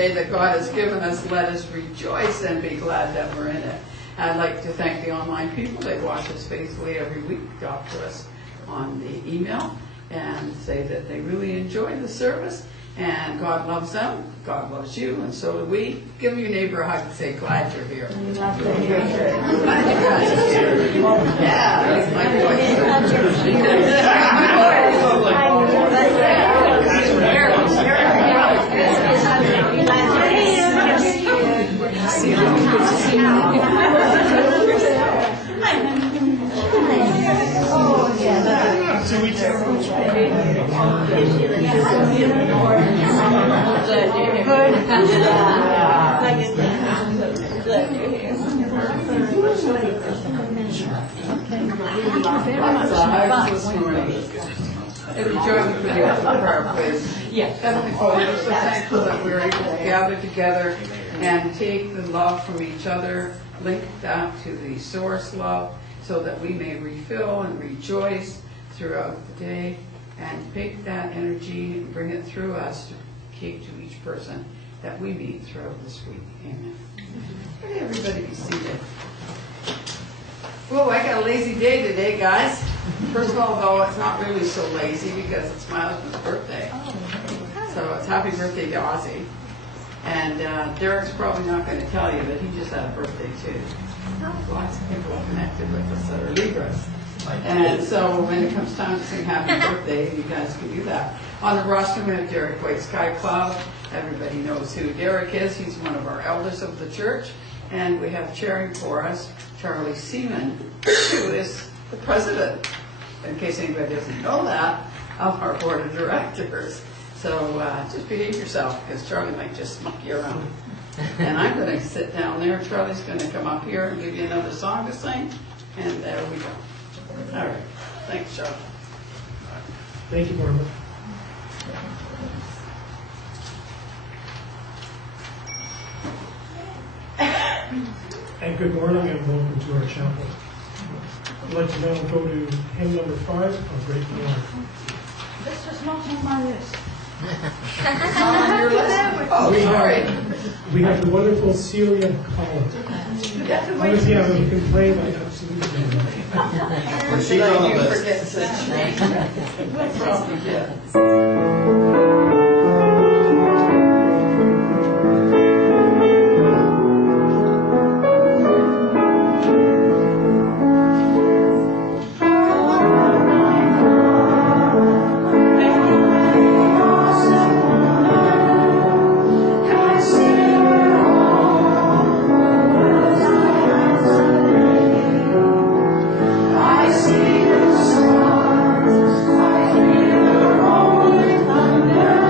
day that God has given us. Let us rejoice and be glad that we're in it. I'd like to thank the online people. They watch us faithfully every week, talk to us on the email, and say that they really enjoy the service. And God loves them, God loves you, and so do we. Give your neighbor a hug and say, glad you're here. Glad you guys are here. Yeah, that's my voice. Every joy we put out the prayer, please. Yes. Heavenly Father, we're so thankful that we're able to gather together and take the love from each other, link that to the source love, so that we may refill and rejoice throughout the day, and take that energy and bring it through us to give to each person that we meet throughout this week. Amen. Can everybody be seated? Whoa, I got a lazy day today, guys. First of all, though, it's not really so lazy because it's my husband's birthday. So it's happy birthday to Ozzy. And Derrick's probably not going to tell you, but he just had a birthday too. Lots of people connected with us that are Libras. And so when it comes time to sing happy birthday, you guys can do that. On the roster we have Derrick Whiteskycloud. Everybody knows who Derrick is. He's one of our elders of the church. And we have chairing for us Charlie Seaman, who is the president, in case anybody doesn't know that, of our board of directors. So just behave yourself, because Charlie might just smuck you around. And I'm going to sit down there. Charlie's going to come up here and give you another song to sing. And there we go. All right. Thanks, Charlie. Thank you, Barbara. And good morning and welcome to our chapel. I'd like to now go to hymn number 5, A Grateful Heart. This is not on my list. It's not on your list? Oh, sorry. We have the wonderful Celia Collins. Honestly, I would complain, I absolutely don't. Or should I do forget such name? What probably did. I see the stars, I hear the rolling thunder.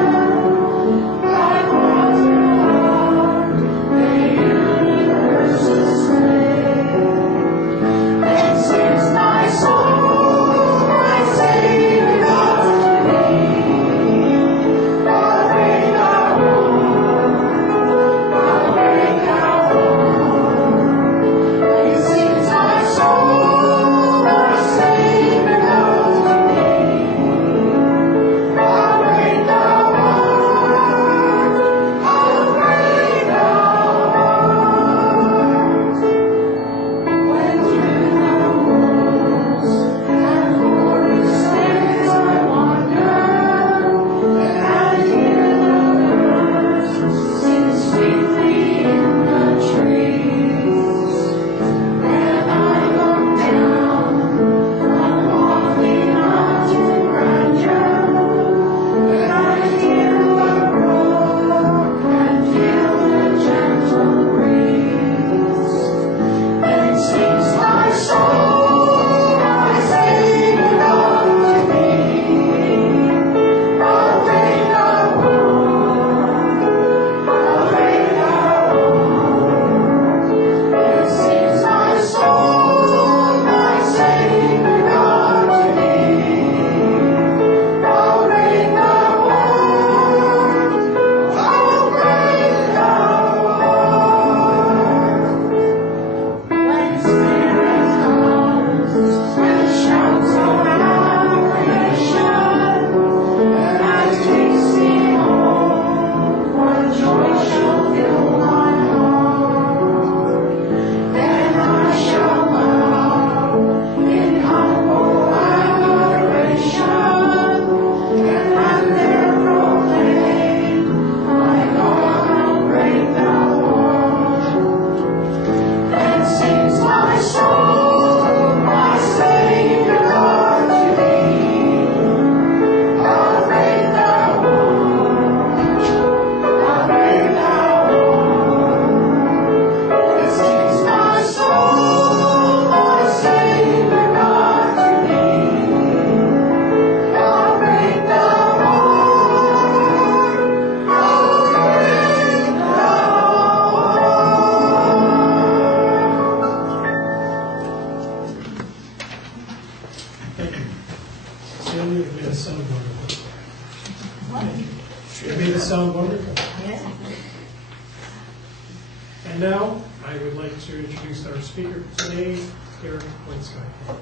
And now, I would like to introduce our speaker for today, Derrick Whiteskycloud.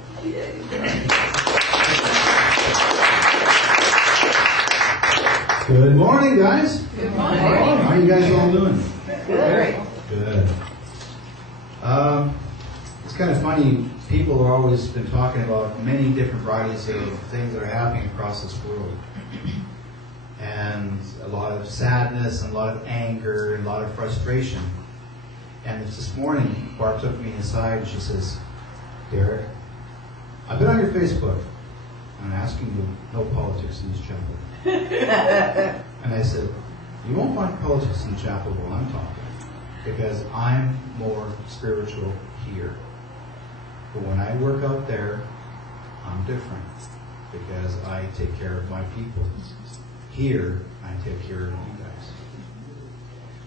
Good morning, guys. Good morning. How are you guys all doing? Good. Good. It's kind of funny. People have always been talking about many different varieties of things that are happening across this world. And a lot of sadness, and a lot of anger, and a lot of frustration. And this morning, Barb took me aside and she says, Derrick, I've been on your Facebook. I'm asking you no politics in this chapel. And I said, you won't find politics in the chapel while I'm talking, because I'm more spiritual here. But when I work out there, I'm different, because I take care of my people. Here, I take care of you guys.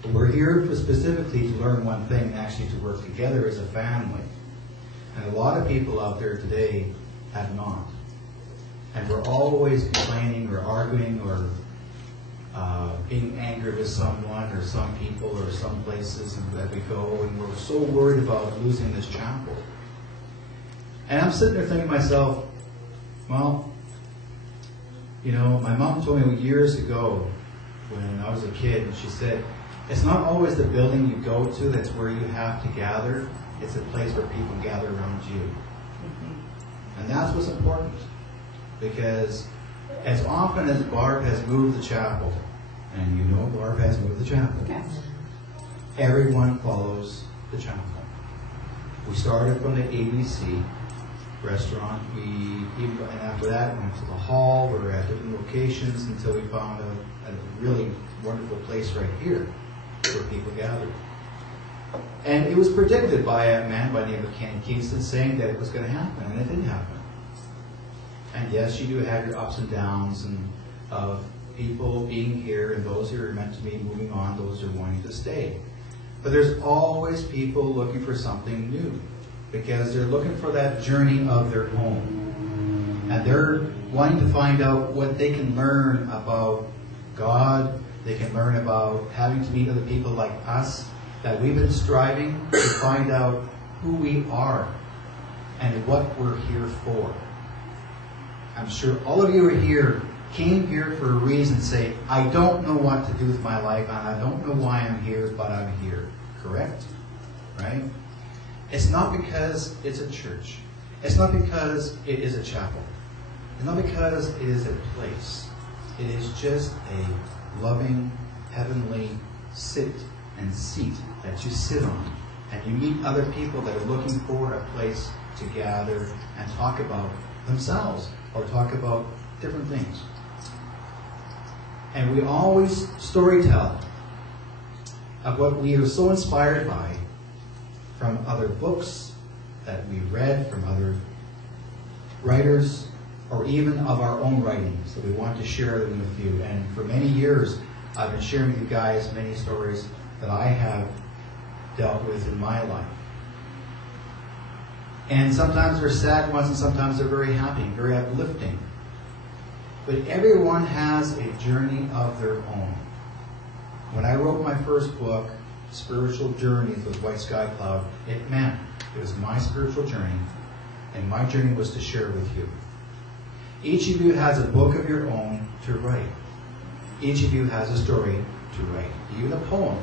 But we're here specifically to learn one thing, and actually to work together as a family. And a lot of people out there today have not. And we're always complaining or arguing or being angry with someone or some people or some places that we go, and we're so worried about losing this chapel. And I'm sitting there thinking to myself, well, you know, my mom told me years ago when I was a kid, and she said, it's not always the building you go to that's where you have to gather, it's a place where people gather around you. And that's what's important. Because as often as Barb has moved the chapel, and you know Barb has moved the chapel, everyone follows the chapel. We started from the ABC restaurant, and after that went to the hall, we were at different locations until we found a really wonderful place right here where people gathered. And it was predicted by a man by the name of Ken Kingston saying that it was going to happen, and it did happen. And yes, you do have your ups and downs and of people being here and those who are meant to be moving on, those who are wanting to stay. But there's always people looking for something new because they're looking for that journey of their own. And they're wanting to find out what they can learn about God. They can learn about having to meet other people like us, that we've been striving to find out who we are and what we're here for. I'm sure all of you are here, came here for a reason, say, I don't know what to do with my life, and I don't know why I'm here, but I'm here. Correct? Right? It's not because it's a church. It's not because it is a chapel. It's not because it is a place. It is just a loving, heavenly sit and seat that you sit on. And you meet other people that are looking for a place to gather and talk about themselves or talk about different things. And we always storytell of what we are so inspired by from other books that we read, from other writers, or even of our own writings that we want to share them with you. And for many years, I've been sharing with you guys many stories that I have dealt with in my life. And sometimes they're sad ones, and sometimes they're very happy, very uplifting. But everyone has a journey of their own. When I wrote my first book, Spiritual Journeys with Whiteskycloud, it meant it was my spiritual journey, and my journey was to share with you. Each of you has a book of your own to write. Each of you has a story to write, even a poem.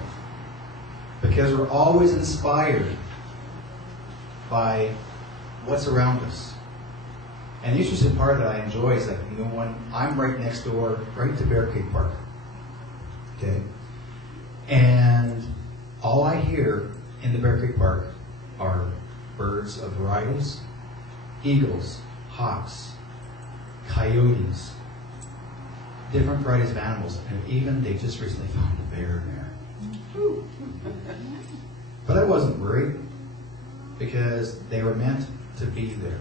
Because we're always inspired by what's around us. And the interesting part that I enjoy is that, you know, when I'm right next door, right to Derrick Park. Okay? And all I hear in the Derrick Park are birds of varieties, eagles, hawks, coyotes, different varieties of animals, and even they just recently found a bear in there. But I wasn't worried because they were meant to be there.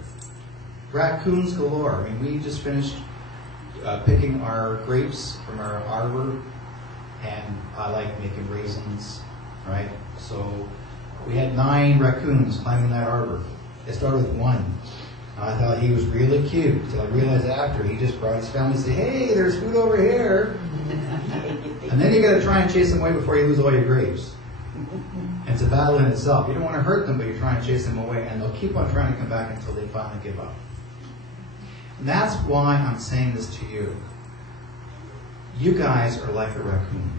Raccoons galore. I mean, we just finished picking our grapes from our arbor, and I like making raisins, right? So we had 9 raccoons climbing that arbor. It started with 1. I thought he was really cute until I realized after he just brought his family and said, hey, there's food over here. And then you got to try and chase them away before you lose all your grapes. And it's a battle in itself. You don't want to hurt them, but you're trying to chase them away, and they'll keep on trying to come back until they finally give up. And that's why I'm saying this to you. You guys are like a raccoon.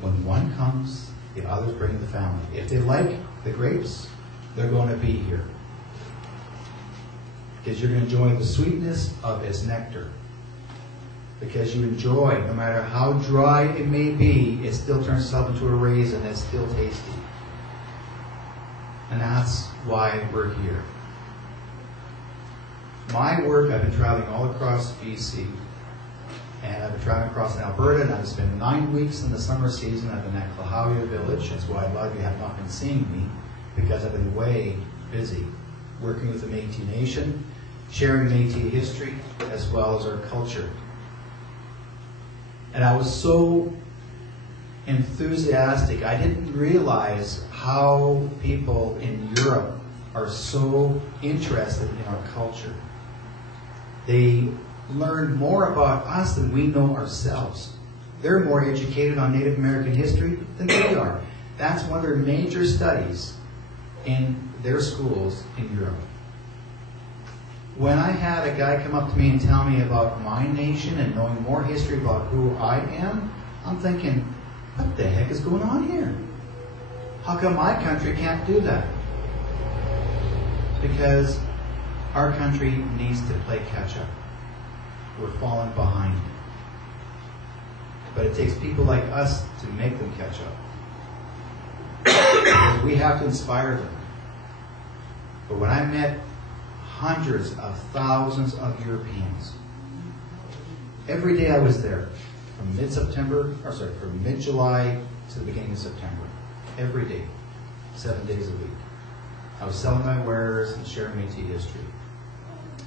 When one comes, the others bring the family. If they like the grapes, they're going to be here. Because you're going to enjoy the sweetness of its nectar. Because you enjoy, no matter how dry it may be, it still turns itself into a raisin. It's still tasty. And that's why we're here. My work, I've been traveling all across BC. And I've been traveling across in Alberta, and I've spent 9 weeks in the summer season. I've been at Klahowya Village. That's why a lot of you have not been seeing me, because I've been way busy working with the Métis Nation, sharing Métis history, as well as our culture. And I was so enthusiastic. I didn't realize how people in Europe are so interested in our culture. They learn more about us than we know ourselves. They're more educated on Native American history than we are. That's one of their major studies in their schools in Europe. When I had a guy come up to me and tell me about my nation and knowing more history about who I am, I'm thinking, what the heck is going on here? How come my country can't do that? Because our country needs to play catch up. We're falling behind. But it takes people like us to make them catch up. Because we have to inspire them. But when I met hundreds of thousands of Europeans, every day I was there, from mid-July to the beginning of September. Every day, 7 days a week. I was selling my wares and sharing Métis history.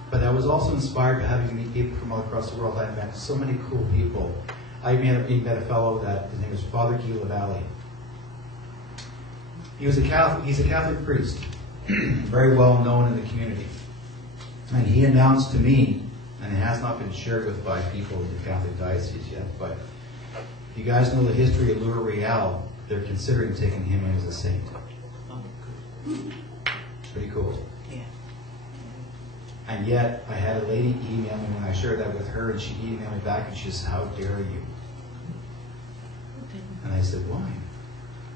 But I was also inspired by having to meet people from all across the world. I met so many cool people. I met a fellow that his name was Father Guy Lavallee. He's a Catholic priest, very well known in the community. And he announced to me, and it has not been shared with by people in the Catholic diocese yet, but if you guys know the history of Louis Riel, they're considering taking him in as a saint. Pretty cool. And yet, I had a lady email me when I shared that with her, and she emailed me back, and she says, "How dare you?" And I said, "Why?"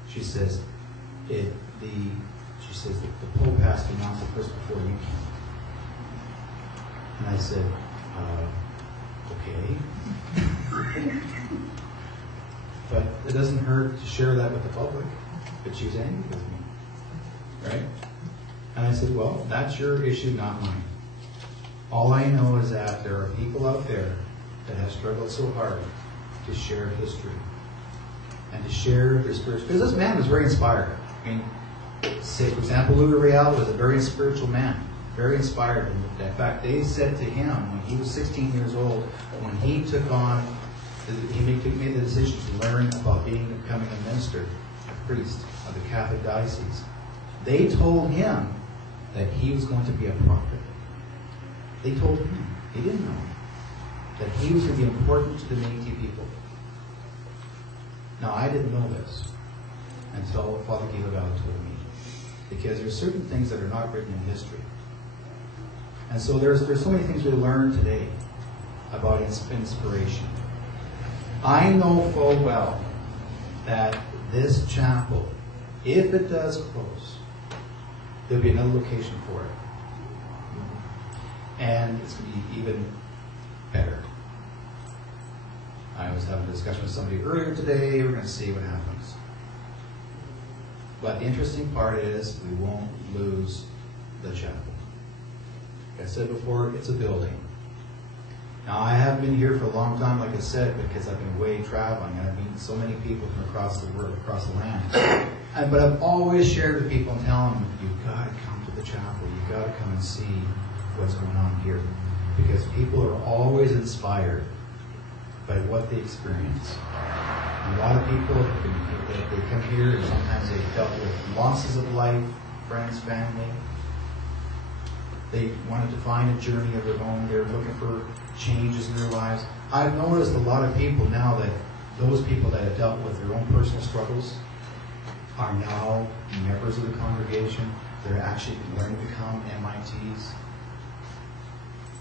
She says, the Pope has to announce it first before you can." And I said, "Okay." But it doesn't hurt to share that with the public. But she was angry with me, right? And I said, "Well, that's your issue, not mine. All I know is that there are people out there that have struggled so hard to share history and to share their spiritual." Because this man was very inspired. I mean, say, for example, Louis Riel was a very spiritual man, very inspired. In fact, they said to him when he was 16 years old, when he took on, he made the decision to learn about becoming a minister, a priest of the Catholic diocese. They told him that he was going to be a prophet. They told him. He didn't know that he was going to be important to the Métis people. Now, I didn't know this until Father Guy Lavallee told me, because there's certain things that are not written in history. And so there's so many things we learn today about inspiration. I know full well that this chapel, if it does close, there'll be another location for it. And it's going to be even better. I was having a discussion with somebody earlier today. We're going to see what happens. But the interesting part is we won't lose the chapel. Like I said before, it's a building. Now, I haven't been here for a long time, like I said, because I've been away traveling. I've met so many people from across the world, across the land. But I've always shared with people and telling them, you've got to come to the chapel. You've got to come and see what's going on here. Because people are always inspired by what they experience. And a lot of people, they come here and sometimes they've dealt with losses of life, friends, family. They wanted to find a journey of their own. They're looking for changes in their lives. I've noticed a lot of people now that those people that have dealt with their own personal struggles are now members of the congregation. They're actually learning to become MITs.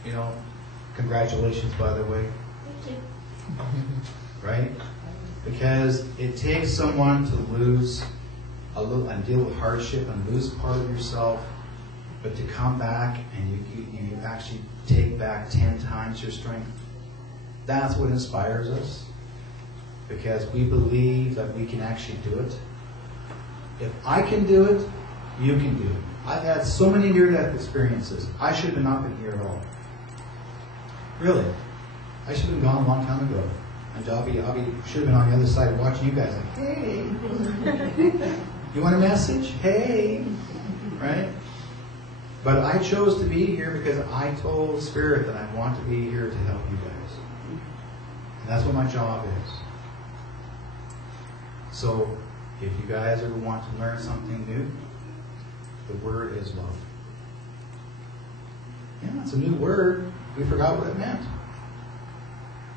You know, congratulations, by the way. Thank you. Right? Because it takes someone to lose a little and deal with hardship and lose part of yourself, but to come back and you actually take back 10 times your strength. That's what inspires us, because we believe that we can actually do it. If I can do it, you can do it. I've had so many near-death experiences. I should have not been here at all. Really. I should have been gone a long time ago. And I'll be should have been on the other side watching you guys like, hey. You want a message? Hey. Right? But I chose to be here because I told Spirit that I want to be here to help you guys. And that's what my job is. So, if you guys ever want to learn something new, the word is love. Yeah, it's a new word. We forgot what it meant.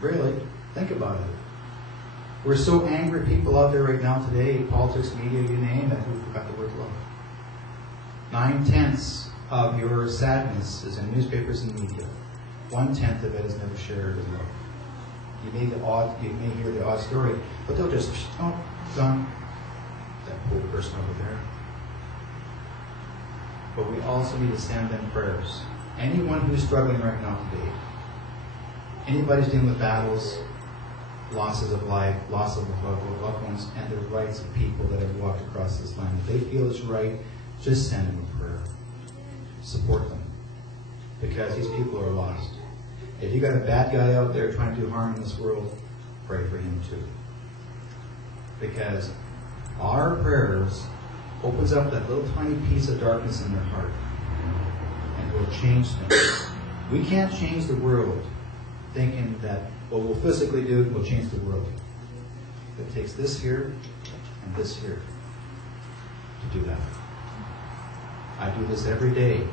Really, think about it. We're so angry people out there right now today, politics, media, you name it, who forgot the word love. 9/10 of your sadness is in newspapers and media. 1/10 of it is never shared with love. You may hear the odd story, but they'll just, oh, done. That poor person over there. But we also need to send them prayers. Anyone who's struggling right now today, anybody's dealing with battles, losses of life, loss of loved ones, and the rights of people that have walked across this land. If they feel it's right, just send them a prayer. Support them. Because these people are lost. If you got a bad guy out there trying to do harm in this world, pray for him too. Because our prayers opens up that little tiny piece of darkness in their heart. And will change things. We can't change the world thinking that what we'll physically do will change the world. It takes this here and this here to do that. I do this every day.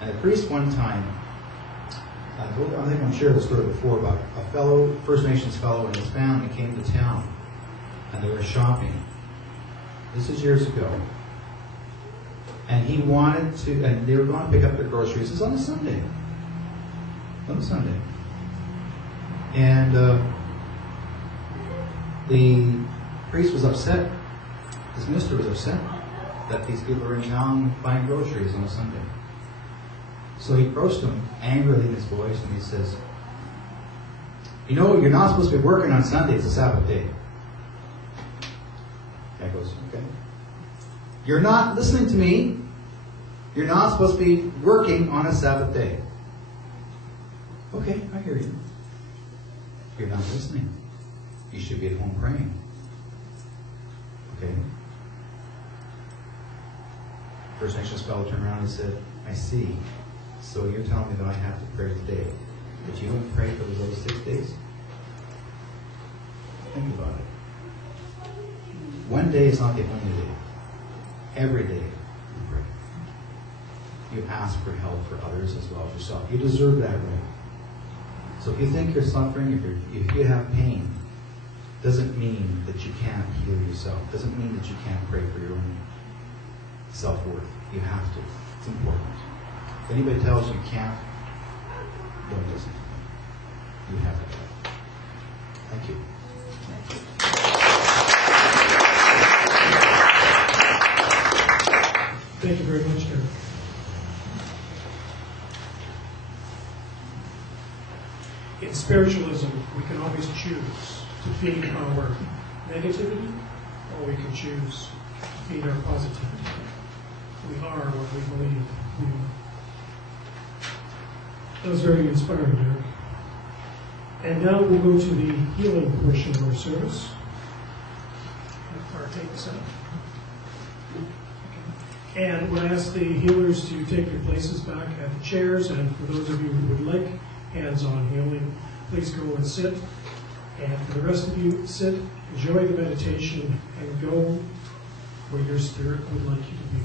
And a priest one time, I think I've shared this story before, about a fellow, First Nations fellow and his family came to town and they were shopping. This is years ago. And he wanted to, and they were going to pick up their groceries. It's on a Sunday. On a Sunday. And the priest was upset, this minister was upset that these people are in town buying groceries on a Sunday. So he approached them angrily in his voice and he says, you know, you're not supposed to be working on Sunday, it's a Sabbath day. Guy goes, okay. You're not listening to me. You're not supposed to be working on a Sabbath day. Okay, I hear you. You're not listening. You should be at home praying. Okay? First Nations fellow turned around and said, I see. So you're telling me that I have to pray today. But you won't pray for those 6 days? Think about it. One day is not the only day. Every day you pray. You ask for help for others as well as yourself. You deserve that right. So if you think you're suffering, if you have pain, doesn't mean that you can't heal yourself. Doesn't mean that you can't pray for your own self-worth. You have to. It's important. If anybody tells you can't, don't listen. You have to. Thank you. Thank you very much, Derrick. In spiritualism, we can always choose to feed our negativity, or we can choose to feed our positivity. We are what we believe we are. That was very inspiring, Derrick. And now we'll go to the healing portion of our service. Take this out. And we'll ask the healers to take your places back at the chairs, and for those of you who would like hands-on healing, please go and sit. And for the rest of you, sit, enjoy the meditation, and go where your spirit would like you to be.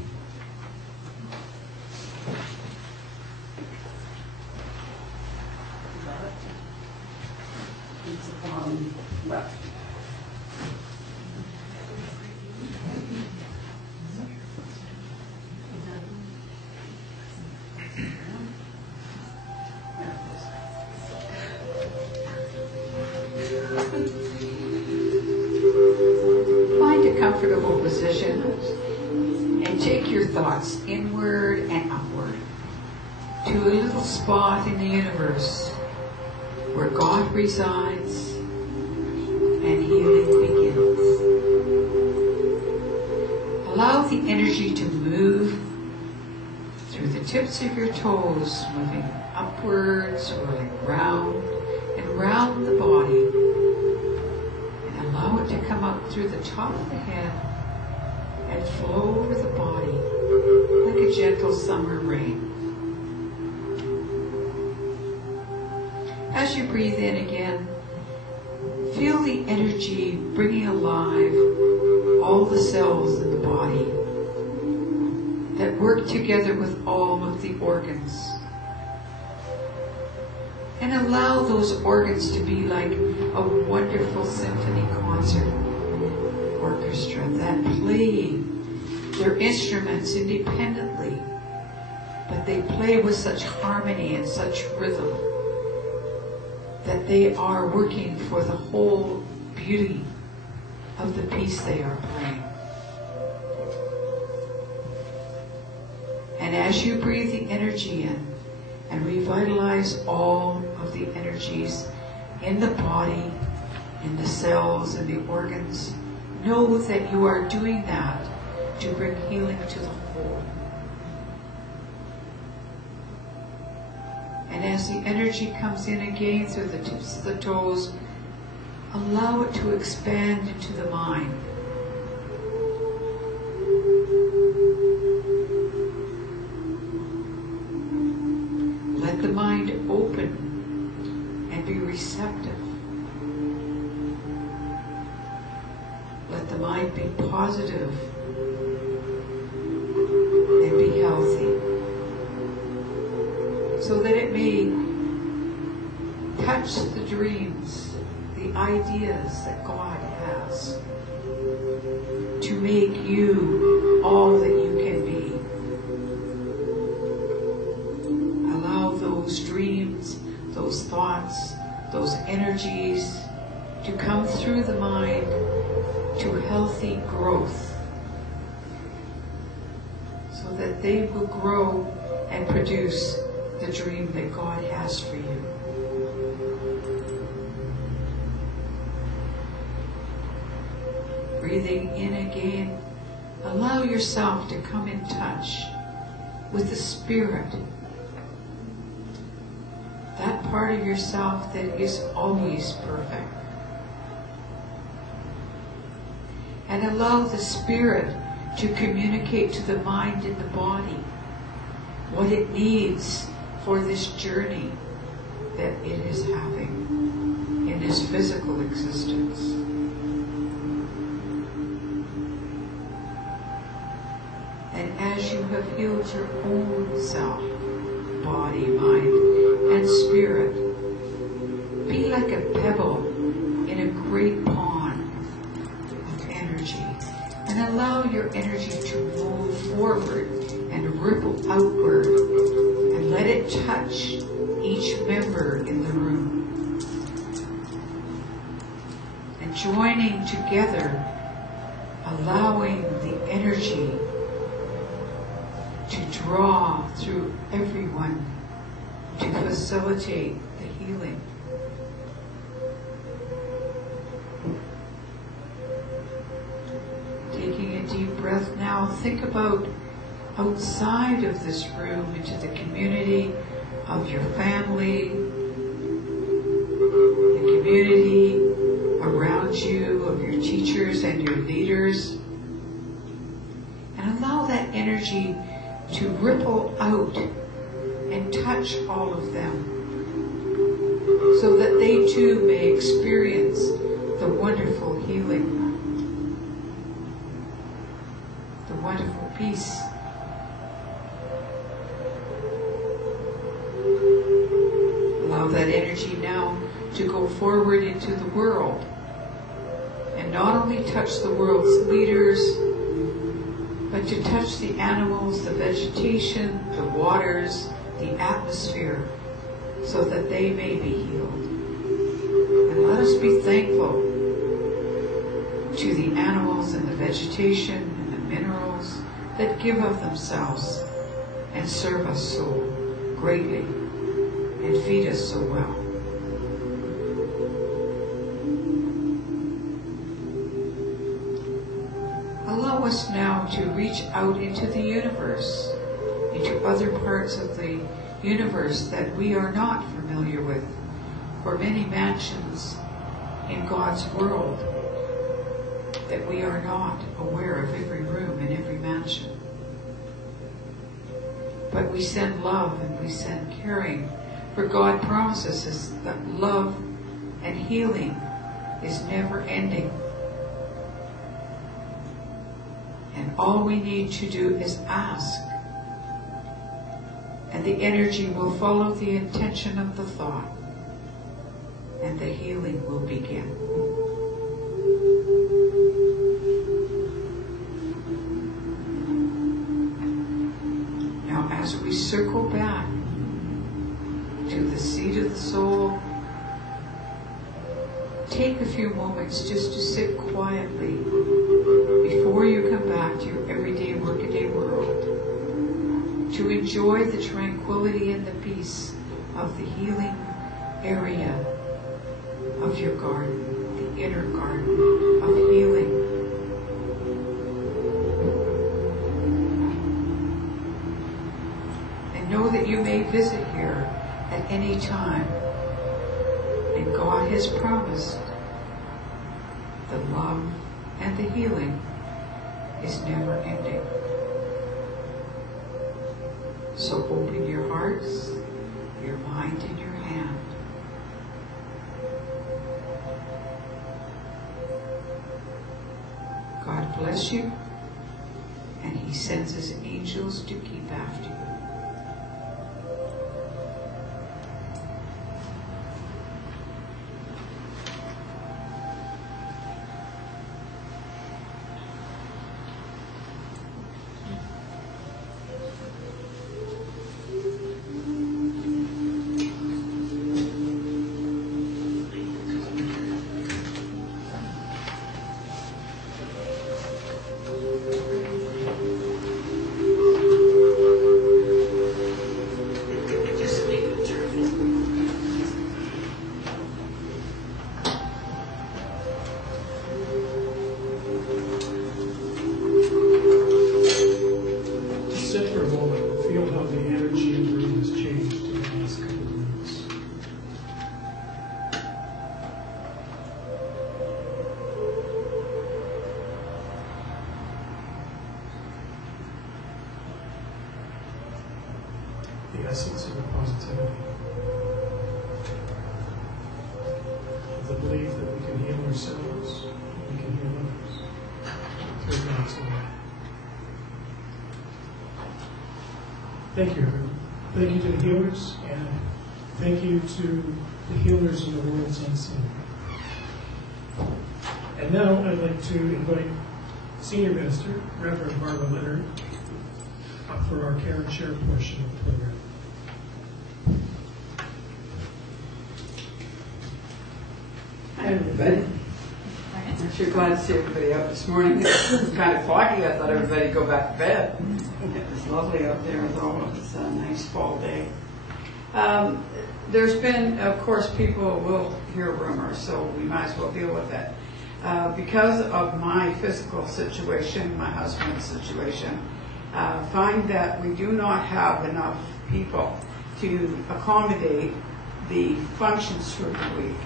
It's on left. comfortable position and take your thoughts inward and upward to a little spot in the universe where God resides and healing begins. Allow the energy to move through the tips of your toes, moving upwards, swirling round and round the body. And allow it to come up through the top of the head and flow over the body like a gentle summer rain. As you breathe in again, feel the energy bringing alive all the cells in the body that work together with all of the organs. And allow those organs to be like a wonderful symphony concert orchestra that play their instruments independently, but they play with such harmony and such rhythm that they are working for the whole beauty of the piece they are playing. And as you breathe the energy in and revitalize all of the energies in the body, in the cells, and the organs, know that you are doing that to bring healing to the whole. And as the energy comes in again through the tips of the toes, allow it to expand into the mind. Let the mind open and be receptive. Let the mind be positive and be healthy, so that it may touch the dreams, the ideas that God has to make you all that you can be. Allow those dreams, those thoughts, those energies to come through the mind to healthy growth, so that they will grow and produce the dream that God has for you. Breathing in again, allow yourself to come in touch with the Spirit, that part of yourself that is always perfect. And allow the Spirit to communicate to the mind and the body what it needs for this journey that it is having in this physical existence. And as you have healed your own self, body, mind, and spirit, be like a pebble in a great pond of energy, and allow your energy to move forward and ripple outward, and let it touch each member in the room. And joining together, allowing the energy to draw through everyone to facilitate the healing. Taking a deep breath now, think about outside of this room, into the community of your family, the community around you, of your teachers and your leaders, and allow that energy to ripple out and touch all of them, so that they too may experience the wonderful healing, the wonderful peace. Allow that energy now to go forward into the world, and not only touch the world's leaders, but to touch the animals, the vegetation, the waters, the atmosphere, so that they may be healed. And let us be thankful to the animals and the vegetation and the minerals that give of themselves and serve us so greatly and feed us so well. Allow us now to reach out into the universe, into other parts of the universe that we are not familiar with, for many mansions in God's world that we are not aware of every room in every mansion. But we send love and we send caring, for God promises us that love and healing is never ending. And all we need to do is ask, and the energy will follow the intention of the thought, and the healing will begin. Now, as we circle back to the seat of the soul, take a few moments just to sit quietly before you come back to your everyday workaday world, to enjoy the tranquility and the peace of the healing area of your garden, the inner garden of healing. And know that you may visit here at any time, and God has promised the love and the healing is never ending. So open your hearts, your mind, and your hand. God bless you, and He sends His angels to keep after you. The essence of the positivity, of the belief that we can heal ourselves, we can heal others through God's love. Thank you, everyone. Thank you to the healers, and thank you to the healers in the worlds unseen. And now I'd like to invite Senior Minister, Reverend Barbara Leonard, up for our care and share portion of the program. Hi, everybody. I'm sure glad to see everybody out this morning. It's kind of foggy. I thought everybody'd go back to bed. It's lovely out there as always. It's a nice fall day. There's been, of course, people will hear rumors, so we might as well deal with it. Because of my physical situation, my husband's situation, find that we do not have enough people to accommodate the functions through the week.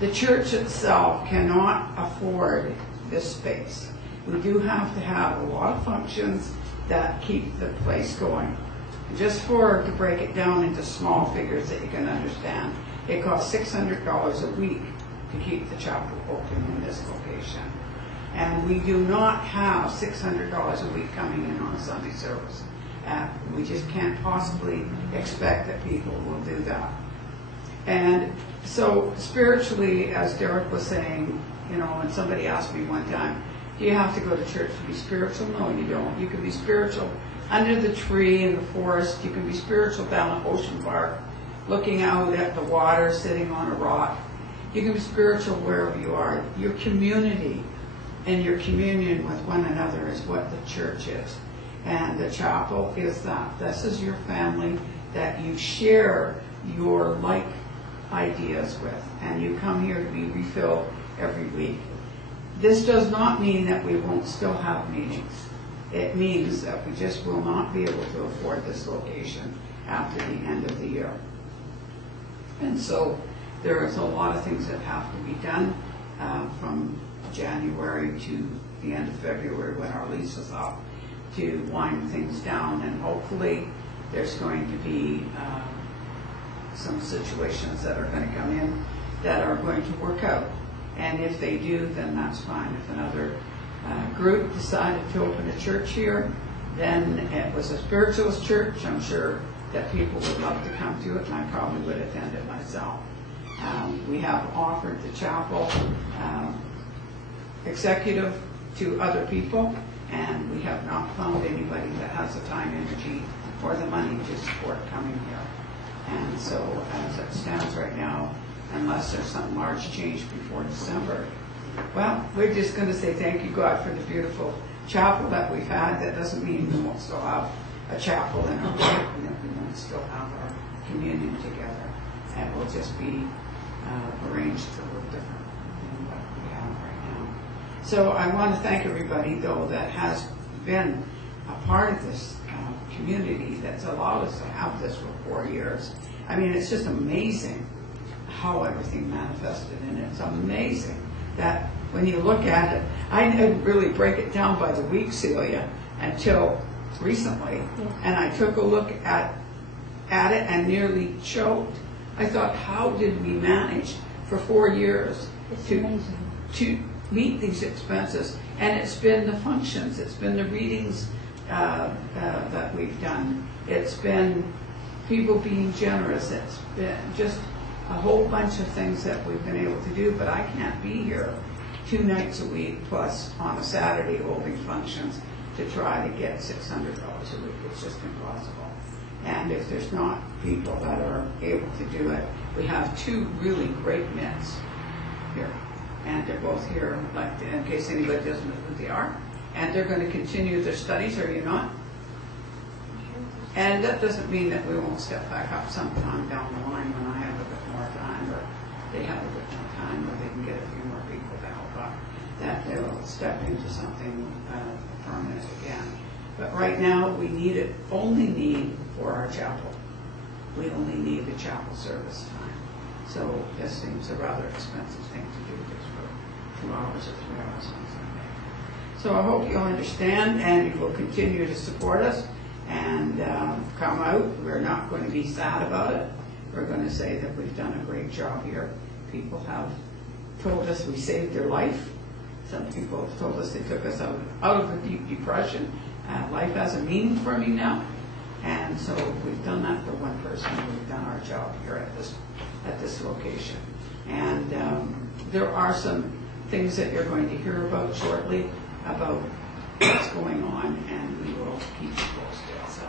The church itself cannot afford this space. We do have to have a lot of functions that keep the place going. Just to break it down into small figures that you can understand, it costs $600 a week to keep the chapel open in this location. And we do not have $600 a week coming in on a Sunday service. We just can't possibly expect that people will do that. And so spiritually, as Derrick was saying, and somebody asked me one time, do you have to go to church to be spiritual? No, you don't. You can be spiritual under the tree in the forest. You can be spiritual down at Ocean Park, looking out at the water, sitting on a rock. You can be spiritual wherever you are. Your community and your communion with one another is what the church is. And the chapel is that. This is your family that you share your like ideas with, and you come here to be refilled every week. This does not mean that we won't still have meetings. It means that we just will not be able to afford this location after the end of the year. And so there is a lot of things that have to be done from January to the end of February when our lease is up to wind things down, and hopefully there's going to be some situations that are going to come in that are going to work out. And if they do, then that's fine. If another group decided to open a church here, then it was a spiritualist church. I'm sure that people would love to come to it, and I probably would attend it myself. We have offered the chapel executive to other people, and we have not found anybody that has the time, energy, or the money to support coming here. And so as it stands right now, unless there's some large change before December, well, we're just going to say thank you, God, for the beautiful chapel that we've had. That doesn't mean we won't still have a chapel in our life, and that we won't still have our communion together. And we'll just be arranged a little different than what we have right now. So I want to thank everybody, though, that has been a part of this community that's allowed us to have this for 4 years. I mean, it's just amazing how everything manifested, and it's amazing that when you look at it, I didn't really break it down by the week, Celia, until recently, and I took a look at it and nearly choked. I thought, how did we manage for 4 years to meet these expenses? And it's been the functions, it's been the readings that we've done, it's been people being generous, it's been just a whole bunch of things that we've been able to do. But I can't be here 2 nights a week plus on a Saturday holding functions to try to get $600 a week. It's just impossible. And if there's not people that are able to do it, we have 2 really great men here, and they're both here, like, in case anybody doesn't know who they are, and they're going to continue their studies, are you not? And that doesn't mean that we won't step back up sometime down the line when I have a bit more time, or they have a bit more time, or they can get a few more people to help out, that they'll step into something permanent again. But right now, we only need for our chapel. We only need the chapel service time. So this seems a rather expensive thing to do just for 2 hours or 3 hours on Sunday. So I hope you'll understand, and you will continue to support us and come out. We're not going to be sad about it. We're going to say that we've done a great job here. People have told us we saved their life. Some people have told us they took us out of a deep depression. Life has a meaning for me now. And so we've done that for one person. We've done our job here at this location. And there are some things that you're going to hear about shortly about what's going on, and we will keep you posted. So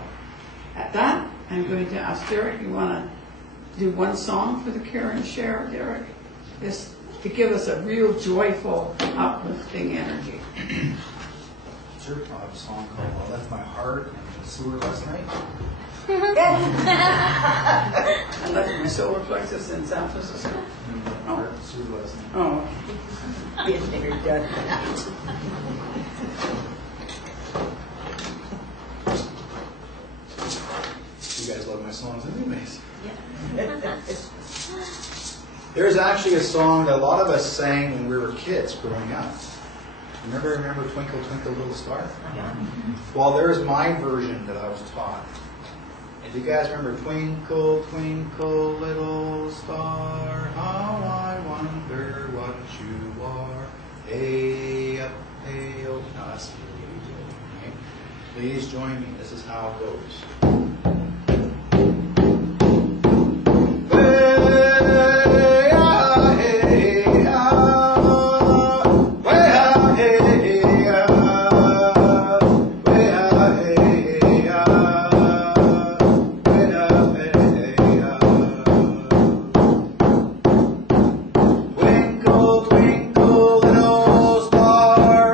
at that, I'm going to ask Derrick, you want to do one song for the Care and Share, Derrick? Just to give us a real joyful, uplifting energy. Sure, I'll have a song called I Left My Heart in the Sewer Last Night. I left my solar plexus in San Francisco. Oh, sewer last night. Oh, you're dead. You guys love my songs anyways. There's actually a song that a lot of us sang when we were kids growing up. Remember Twinkle, Twinkle, Little Star? Yeah. Well, there's my version that I was taught. And do you guys remember Twinkle, Twinkle, Little Star, how I wonder what you are. Hey up, hey oh. No, that's really good. Okay? Please join me. This is how it goes. Twinkle, twinkle, little star,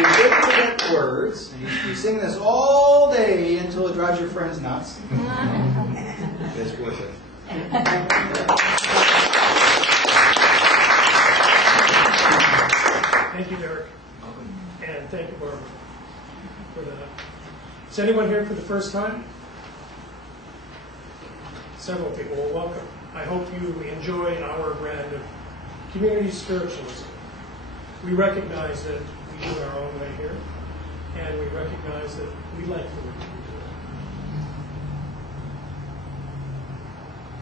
you did forget the words, and you sing this all day until it drives your friends nuts. It's worth it. Thank you, Derrick. And thank you, Barbara, for that. Is anyone here for the first time? Several people. Well, welcome. I hope you enjoy our brand of community spiritualism. We recognize that we do it our own way here, and we recognize that we like the work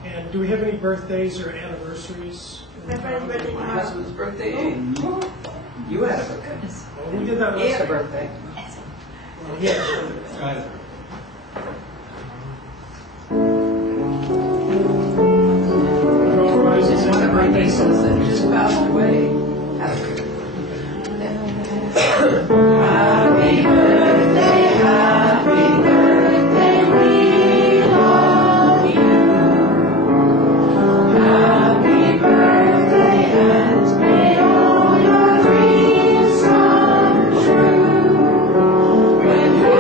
we do. And do we have any birthdays or anniversaries? My husband's birthday. You had a birthday. Well, we did that He last had a week. birthday. Well, yeah. It's one of my nieces that just passed away. Happy birthday, we love you. Happy birthday, and may all your dreams come true. When you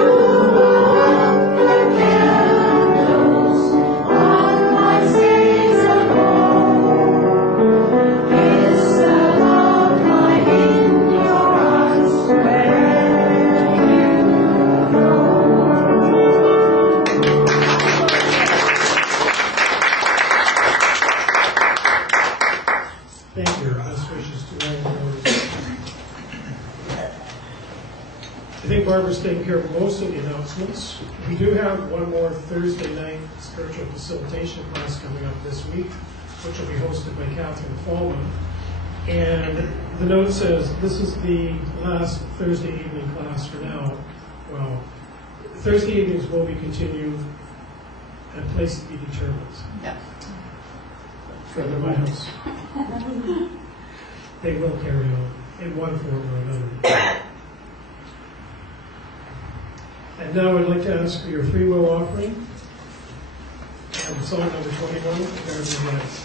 blow up the candles on my days ago, is the love light in your eyes where you go? Thank you. Best wishes to all of those. I think Barbara's taking care of most of the announcements. We do have one more Thursday night spiritual facilitation class coming up this week, which will be hosted by Catherine Fallman. And the note says this is the last Thursday evening class for now. Well, Thursday evenings will be continued at a place to be determined. Yeah. For my house. They will carry on in one form or another. And now I'd like to ask for your free will offering on song number 21, Garden Lights.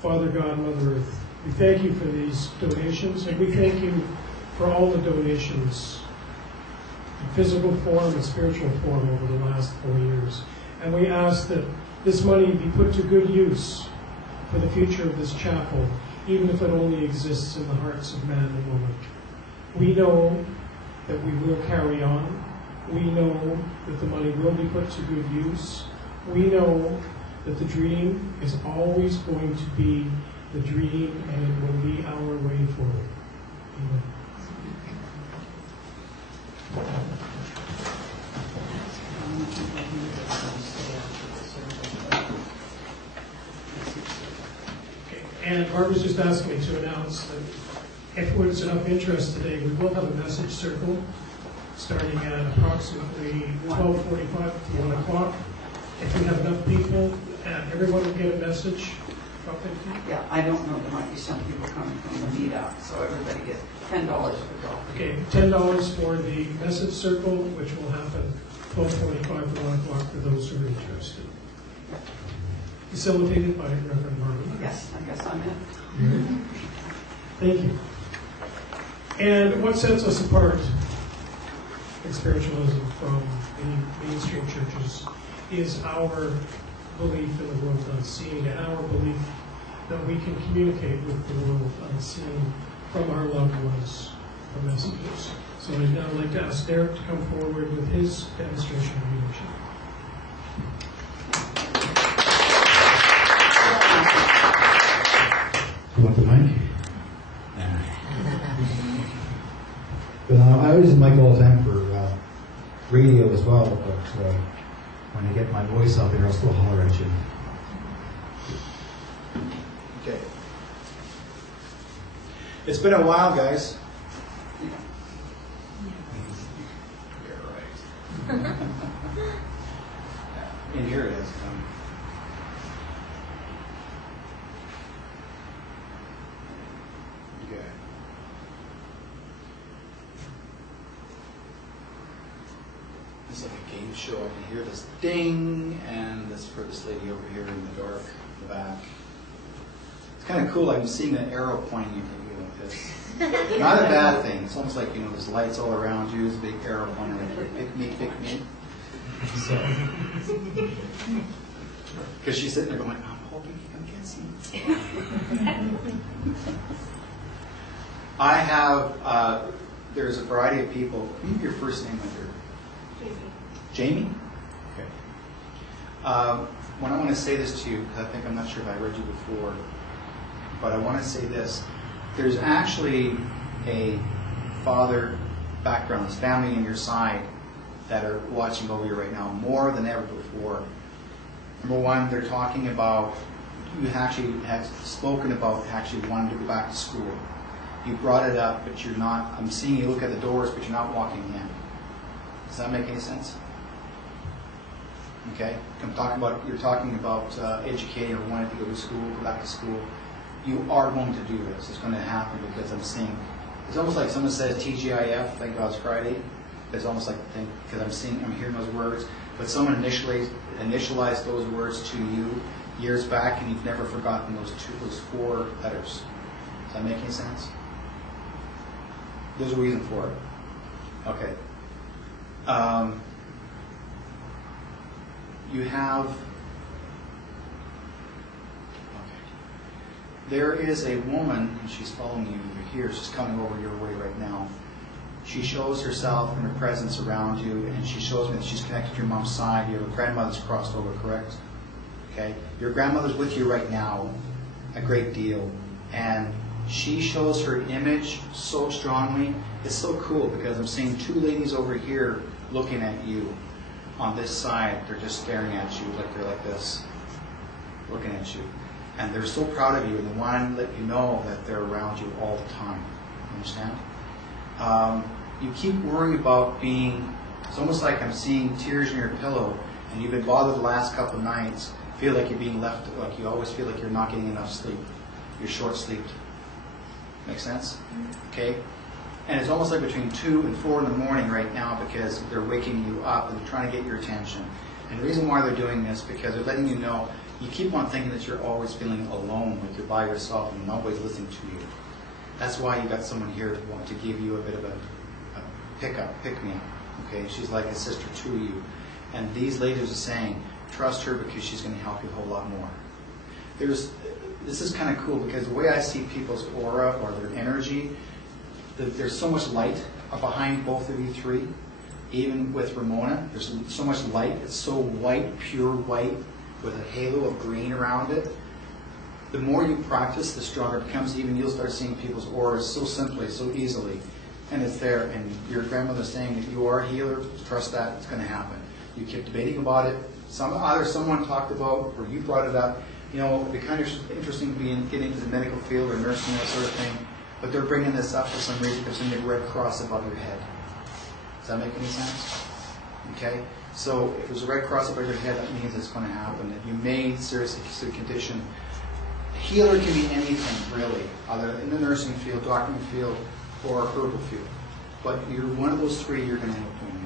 Father God, Mother Earth, we thank you for these donations, and we thank you for all the donations in physical form and spiritual form over the last 4 years. And we ask that this money be put to good use for the future of this chapel, even if it only exists in the hearts of man and woman. We know that we will carry on. We know that the money will be put to good use. We know that the dream is always going to be the dream, and it will be our way forward. Amen. Okay. And Barbara's just asked me to announce that if there's enough interest today, we will have a message circle starting at approximately 12:45 to 1 o'clock. If we have enough people, everyone will get a message. Yeah, I don't know, there might be some people coming from the meetup, so everybody gets $10 for golf. Okay, $10 for the message circle, which will happen 12:45 to 1 o'clock for those who are interested. Facilitated by Reverend Marvin. Yes, I guess I'm in. Thank you. And what sets us apart in spiritualism from the mainstream churches is our belief in the world unseen, and our belief that we can communicate with the world unseen from our loved ones for messages. So I'd now like to ask Derrick to come forward with his demonstration of leadership. use the mic all the time for radio as well, but when I get my voice out there, I'll still holler at you. Okay. It's been a while, guys. You're right. And here it is. Okay. It's like a game show. I can hear this ding, and this for this lady over here in the dark, in the back. It's kind of cool. I'm seeing an arrow pointing at you like this. Not a bad thing. It's almost like, there's lights all around you. There's a big arrow pointing at you. Pick me, pick me. So, because she's sitting there going, I'm hoping you come get me. I have, there's a variety of people. Can you give your first name under? Jamie? Okay. When I want to say this to you, because I'm not sure if I read you before, but I want to say this. There's actually a father background, this family in your side that are watching over you right now more than ever before. Number one, they're talking about, you actually have spoken about actually wanting to go back to school. You brought it up, but you're not, I'm seeing you look at the doors, but you're not walking in. Does that make any sense? Okay? You're talking about educating or wanting to go to school, go back to school. You are going to do this. It's going to happen because I'm seeing, it's almost like someone says TGIF, thank God it's Friday. It's almost like, because I'm hearing those words. But someone initialized those words to you years back, and you've never forgotten those 4 letters. Does that make any sense? There's a reason for it. Okay. You have, okay. There is a woman, and she's following you here. She's coming over your way right now. She shows herself and her presence around you, and she shows me that she's connected to your mom's side. Your grandmother's crossed over, correct? Okay. Your grandmother's with you right now a great deal, and she shows her image so strongly. It's so cool because I'm seeing 2 ladies over here looking at you. On this side, they're just staring at you like they're like this, looking at you. And they're so proud of you, and they want to let you know that they're around you all the time. You understand? You keep worrying about being, it's almost like I'm seeing tears in your pillow, and you've been bothered the last couple of nights, feel like you're being left, like you always feel like you're not getting enough sleep. You're short-sleeped. Make sense? Okay? And it's almost like between 2 and 4 in the morning right now because they're waking you up and they're trying to get your attention. And the reason why they're doing this because they're letting you know, you keep on thinking that you're always feeling alone, like you're by yourself and nobody's listening to you. That's why you got someone here to want to give you a bit of a pick-me-up. Okay? She's like a sister to you. And these ladies are saying, trust her because she's going to help you a whole lot more. This is kind of cool because the way I see people's aura or their energy, there's so much light behind both of you 3. Even with Ramona, there's so much light. It's so white, pure white, with a halo of green around it. The more you practice, the stronger it becomes. Even you'll start seeing people's auras so simply, so easily. And it's there. And your grandmother's saying that you are a healer. Trust that. It's going to happen. You keep debating about it. Either someone talked about or you brought it up. It'd be kind of interesting to get into the medical field or nursing, that sort of thing. But they're bringing this up for some reason because there's a red cross above your head. Does that make any sense? Okay? So if there's a red cross above your head, that means it's going to happen. That you may seriously condition. A healer can be anything, really, either in the nursing field, doctoring field, or herbal field. But you're one of those 3 you're going to end up doing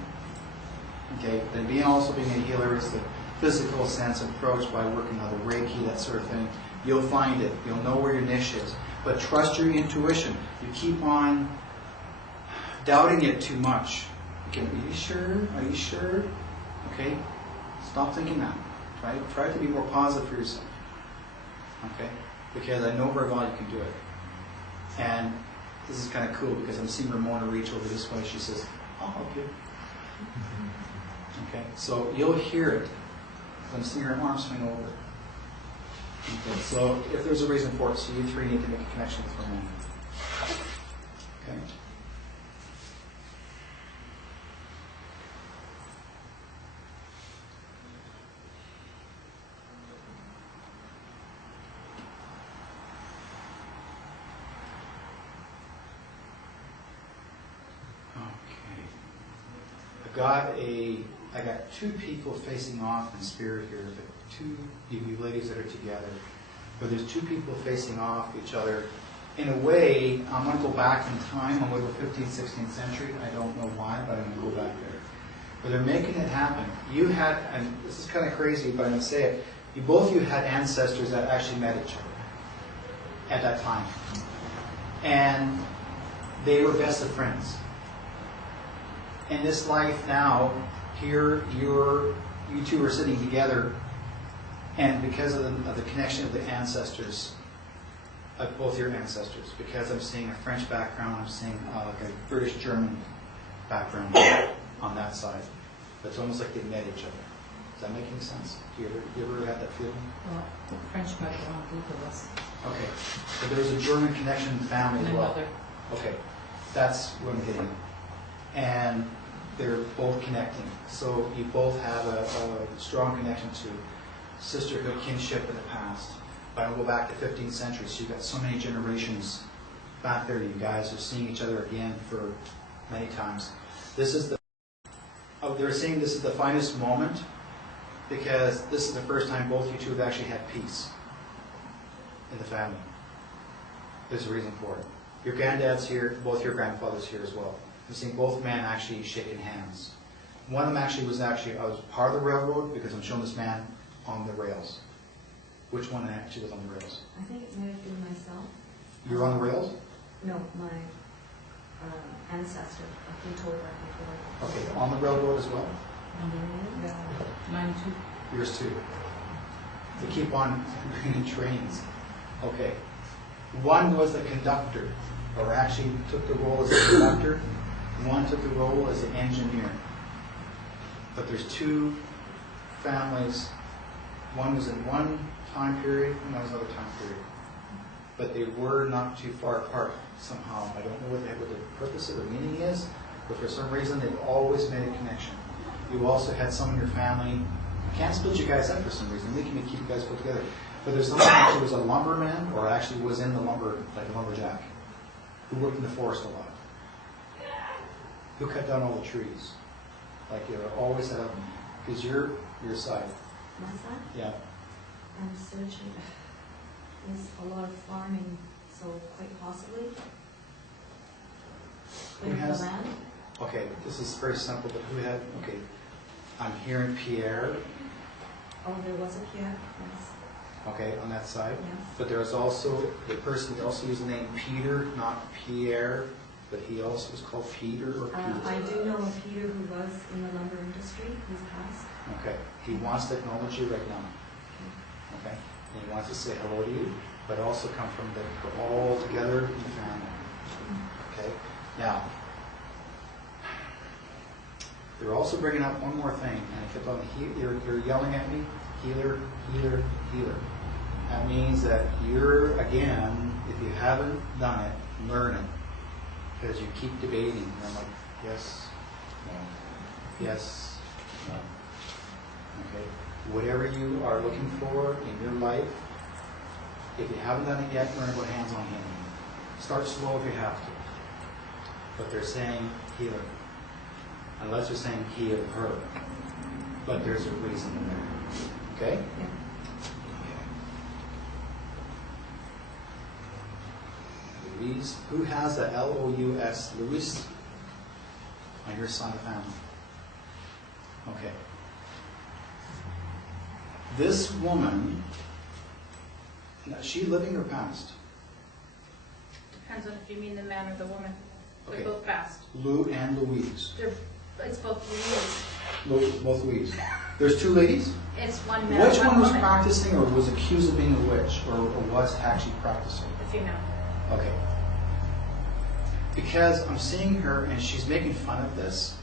it. Okay? Then also being a healer is the physical sense approach by working on the Reiki, that sort of thing. You'll find it. You'll know where your niche is. But trust your intuition. You keep on doubting it too much. Okay, are you sure? Are you sure? Okay? Stop thinking that. Try to be more positive for yourself. Okay? Because I know very well you can do it. And this is kind of cool because I'm seeing Ramona reach over this way. She says, I'll help you. Okay? So you'll hear it. I'm seeing her arm swing over. Okay, so if there's a reason for it, so you 3 need to make a connection with Ramona. Okay? I got two people facing off in spirit here, but two you ladies that are together. But there's two people facing off each other. In a way, I'm going to go back in time. I'm going to go 15th, 16th century. I don't know why, but I'm going to go back there. But they're making it happen. You had, and this is kind of crazy, but I'm going to say it. Both of you had ancestors that actually met each other at that time. And they were best of friends. In this life now, here you two are sitting together, and because of the connection of the ancestors, of both your ancestors, because I'm seeing a French background, I'm seeing like a British-German background on that side. But it's almost like they met each other. Does that make any sense? Do you ever have that feeling? Well, French background, both of us. Okay. But there was a German connection in the family as My well. mother. Okay. That's what I'm getting at. And they're both connecting. So you both have a strong connection to sisterhood, kinship in the past. But I'll go back to 15th century, so you've got so many generations back there. You guys are seeing each other again for many times. This is they're saying this is the finest moment because this is the first time both you two have actually had peace in the family. There's a reason for it. Your granddad's here, both your grandfathers here as well. I'm seeing both men actually shaking hands. One of them actually was I was part of the railroad because I'm showing this man on the rails. Which one actually was on the rails? I think it might have been myself. You were on the rails? No, my ancestor. I've been told that before. Okay, on the railroad as well? Yeah, mine too. Yours too. They keep on bringing trains. Okay. One was the conductor, or actually took the role as a conductor. One took the role as an engineer. But there's two families. One was in one time period, and one was another time period. But they were not too far apart somehow. I don't know what the purpose of the meaning is, but for some reason they've always made a connection. You also had some in your family. I can't split you guys up for some reason. They can keep you guys put together. But there's someone who actually was a lumberman, or actually was in the lumber, like a lumberjack, who worked in the forest a lot, who cut down all the trees. Like you always had, because your side. My side? Yeah. I'm searching. There's a lot of farming, so quite possibly. Who In has- the land? Okay, this is very simple, but who had, okay, I'm hearing Pierre, Oh, there was a Pierre. Yes. okay, on that side. Yes. But there's also, the person, he also used the name Peter, not Pierre, but he also was called Peter or Peter. I do know a Peter who was in the lumber industry. He's passed. Okay, he wants to acknowledge you right now. Okay, and he wants to say hello to you, but also come from we're all together in the family. Okay, now, they're also bringing up one more thing, and I kept on, they're yelling at me, healer, healer, healer. That means that you're, again, if you haven't done it, learn it. Because you keep debating, and I'm like, yes, no, yes, no. Okay, whatever you are looking for in your life, if you haven't done it yet, learn about hands-on healing. Start slow if you have to. But they're saying healer. Unless they're saying heal her. But there's a reason in there. Okay? Yeah. Louise, who has a L-O-U-S? Louise? On your side of the family. Okay. This woman, is she living or passed? Depends on if you mean the man or the woman. They're Okay. both passed. Lou and Louise. It's both Louise. Both Louise. There's two ladies? It's one man, Which one was woman. practicing or was accused of being a witch or was actually practicing? The female. Okay. Because I'm seeing her and she's making fun of this.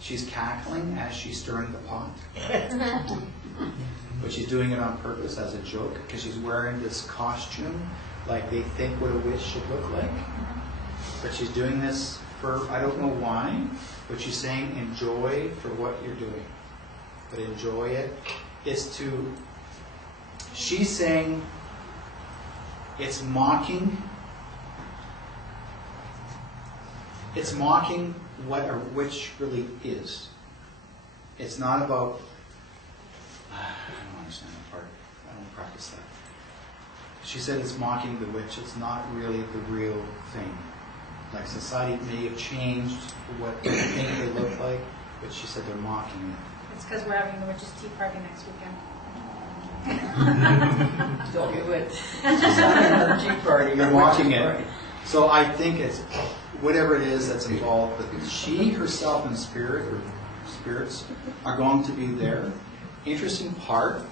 She's cackling as she's stirring the pot. But she's doing it on purpose as a joke because she's wearing this costume like they think what a witch should look like. But she's doing this for, I don't know why, but she's saying enjoy for what you're doing. But enjoy it. It's to, she's saying it's mocking what a witch really is. It's not about, I don't understand that part. I don't practice that. She said it's mocking the witch. It's not really the real thing. Like society may have changed what they think they look like, but she said they're mocking it. It's because we're having the witches' tea party next weekend. Don't do it. Just having a tea party. You're mocking it. So I think it's whatever it is that's involved, but she herself and spirit or spirits are going to be there. Interesting part.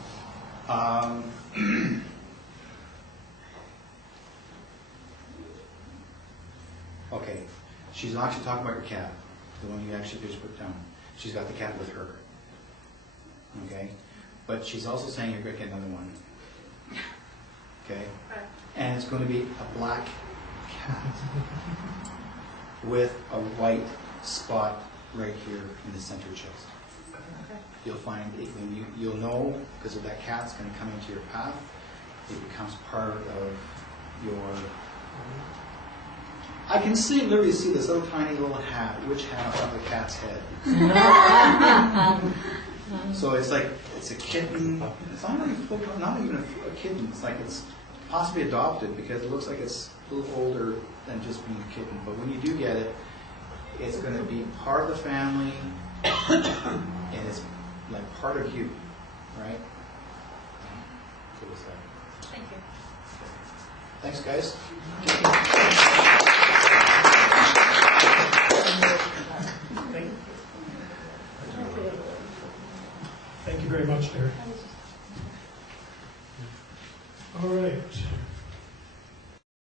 Okay, she's not actually talking about your cat, the one you actually just put down. She's got the cat with her. Okay, but she's also saying you're going to get another one. Okay, and it's going to be a black cat with a white spot right here in the center chest. You'll find it when you'll know because if that cat's going to come into your path, it becomes part of your. I can literally see this little tiny little hat, witch hat on top of the cat's head. So it's like it's a kitten. It's not even a kitten. It's like it's possibly adopted because it looks like it's a little older than just being a kitten. But when you do get it, it's going to be part of the family, and it's like part of you, right? So what's that? Thank you. Thanks, guys. Thank you very much, Derrick. All right.